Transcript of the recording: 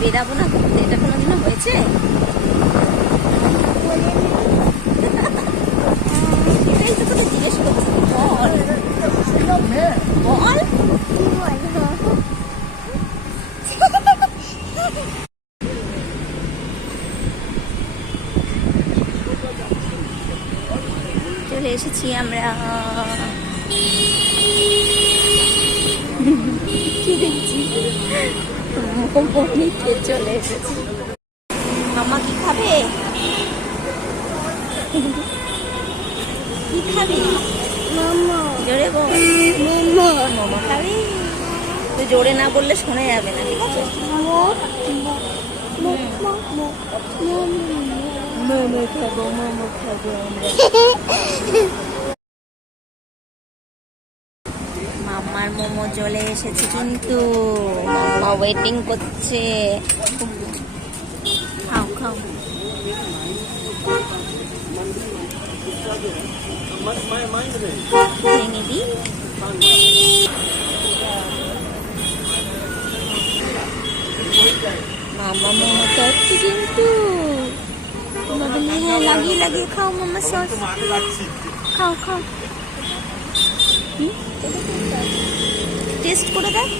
বেরাবো না ঘুরতে, এটা কোনোদিনও হয়েছে? এটাই তো তোকে জিজ্ঞেস করছি, বল বল। চলে এসেছি আমরা। কি দেখছি? মোমোনিতে চলে এসেছি। মামা কি খাবে? কি খাবি? মোমো। জোরে বল। মোমো। মোমো খাবি? তুই জোরে না বললে শোনা যাবে না, ঠিক আছে? মোমো খাবো, মোমো খাবো আমরা। মামার মোমো চলে এসেছে কিন্তু মামা ওয়েটিং করছে। খাও খাও। ভেঙে দি। মামা মোমো খাচ্ছে কিন্তু। হ্যাঁ, লাগিয়ে লাগিয়ে খাও মামা সস। খাও খাও। টেস্ট করে দেখ।